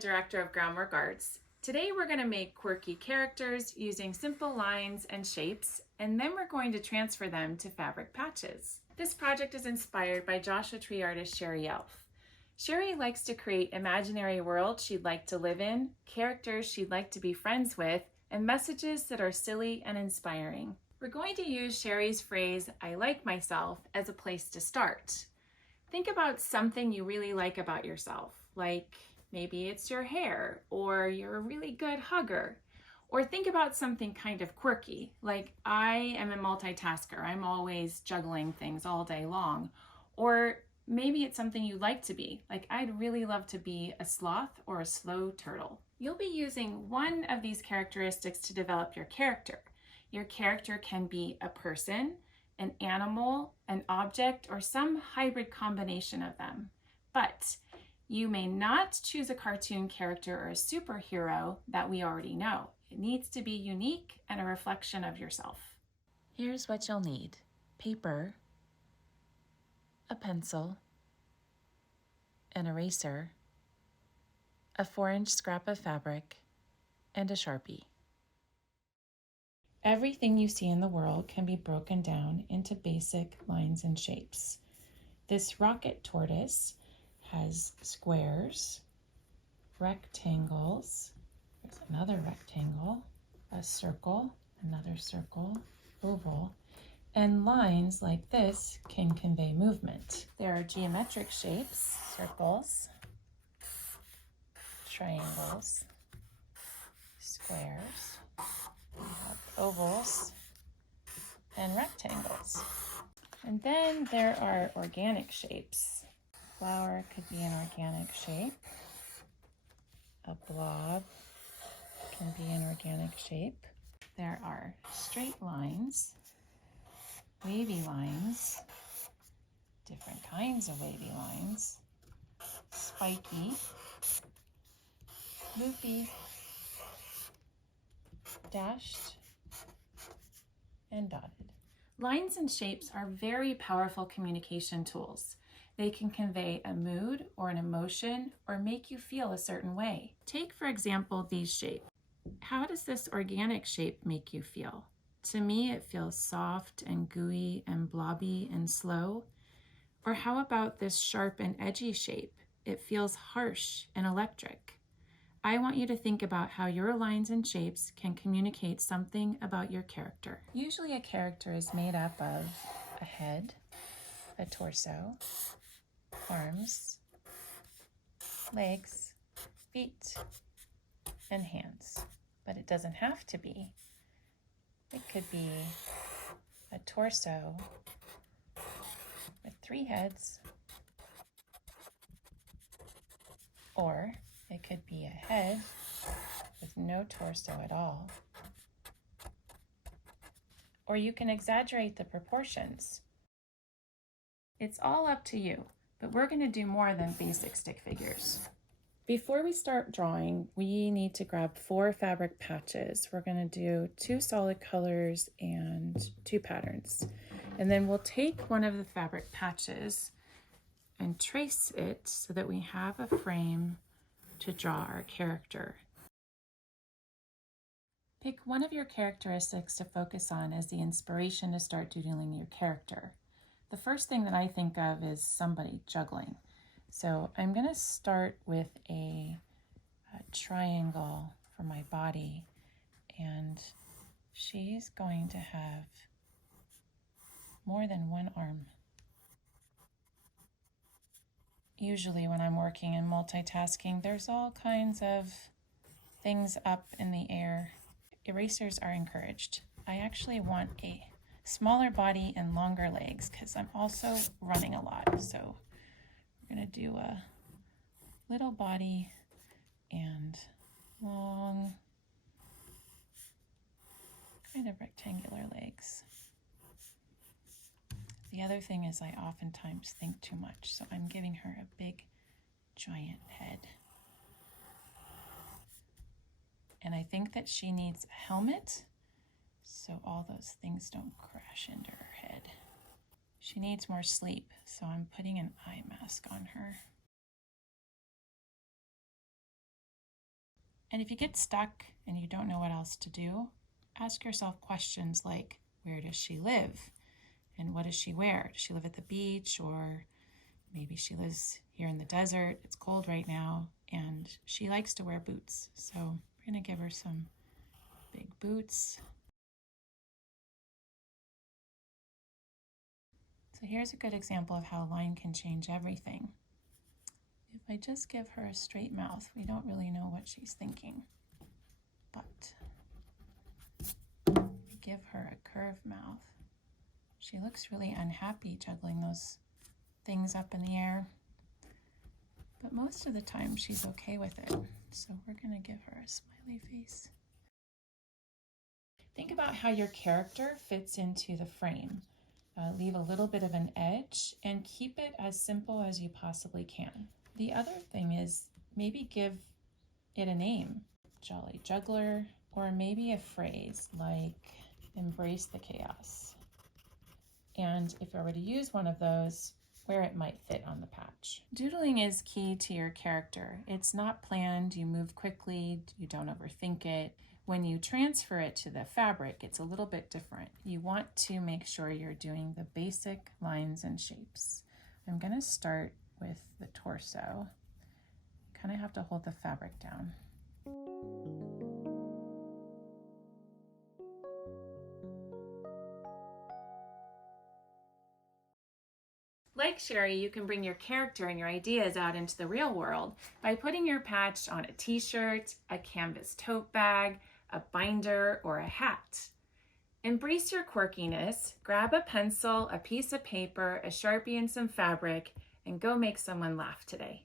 director of Groundwork Arts. Today we're going to make quirky characters using simple lines and shapes, and then we're going to transfer them to fabric patches. This project is inspired by Joshua Tree artist Sherry Elf. Sherry likes to create imaginary worlds she'd like to live in, characters she'd like to be friends with, and messages that are silly and inspiring. We're going to use Sherry's phrase, "I like myself," as a place to start. Think about something you really like about yourself, like maybe it's your hair, or you're a really good hugger. Or think about something kind of quirky, like I am a multitasker. I'm always juggling things all day long. Or maybe it's something you like to be, like I'd really love to be a sloth or a slow turtle. You'll be using one of these characteristics to develop your character. Your character can be a person, an animal, an object, or some hybrid combination of them. But you may not choose a cartoon character or a superhero that we already know. It needs to be unique and a reflection of yourself. Here's what you'll need: paper, a pencil, an eraser, a 4-inch scrap of fabric, and a Sharpie. Everything you see in the world can be broken down into basic lines and shapes. This rocket tortoise has squares, rectangles, there's another rectangle, a circle, another circle, oval, and lines like this can convey movement. There are geometric shapes, circles, triangles, squares, we have ovals, and rectangles. And then there are organic shapes. Flower could be an organic shape. A blob can be an organic shape. There are straight lines, wavy lines, different kinds of wavy lines, spiky, loopy, dashed, and dotted. Lines and shapes are very powerful communication tools. They can convey a mood or an emotion or make you feel a certain way. Take, for example, these shapes. How does this organic shape make you feel? To me, it feels soft and gooey and blobby and slow. Or how about this sharp and edgy shape? It feels harsh and electric. I want you to think about how your lines and shapes can communicate something about your character. Usually a character is made up of a head, a torso, arms, legs, feet, and hands. But it doesn't have to be. It could be a torso with 3 heads, or it could be a head with no torso at all. Or you can exaggerate the proportions. It's all up to you, but we're going to do more than basic stick figures. Before we start drawing, we need to grab 4 fabric patches. We're going to do 2 solid colors and 2 patterns. And then we'll take one of the fabric patches and trace it so that we have a frame to draw our character. Pick one of your characteristics to focus on as the inspiration to start doodling your character. The first thing that I think of is somebody juggling. So I'm going to start with a triangle for my body, and she's going to have more than one arm. Usually when I'm working and multitasking, there's all kinds of things up in the air. Erasers are encouraged. I actually want a smaller body and longer legs because I'm also running a lot. So we're going to do a little body and long, kind of rectangular legs. The other thing is I oftentimes think too much, so I'm giving her a big, giant head. And I think that she needs a helmet, so all those things don't crash into her head. She needs more sleep, so I'm putting an eye mask on her. And if you get stuck and you don't know what else to do, ask yourself questions like, where does she live? And what does she wear? Does she live at the beach, or maybe she lives here in the desert? It's cold right now and she likes to wear boots. So we're gonna give her some big boots. So here's a good example of how a line can change everything. If I just give her a straight mouth, we don't really know what she's thinking. But give her a curved mouth. She looks really unhappy juggling those things up in the air. But most of the time she's okay with it. So we're gonna give her a smiley face. Think about how your character fits into the frame. Leave a little bit of an edge and keep it as simple as you possibly can. The other thing is maybe give it a name, Jolly Juggler, or maybe a phrase like embrace the chaos. And if I were to use one of those, where it might fit on the patch. Doodling is key to your character. It's not planned, you move quickly, you don't overthink it. When you transfer it to the fabric, it's a little bit different. You want to make sure you're doing the basic lines and shapes. I'm gonna start with the torso. Kind of have to hold the fabric down. Like Sherry, you can bring your character and your ideas out into the real world by putting your patch on a t-shirt, a canvas tote bag, a binder, or a hat. Embrace your quirkiness, grab a pencil, a piece of paper, a Sharpie, and some fabric, and go make someone laugh today.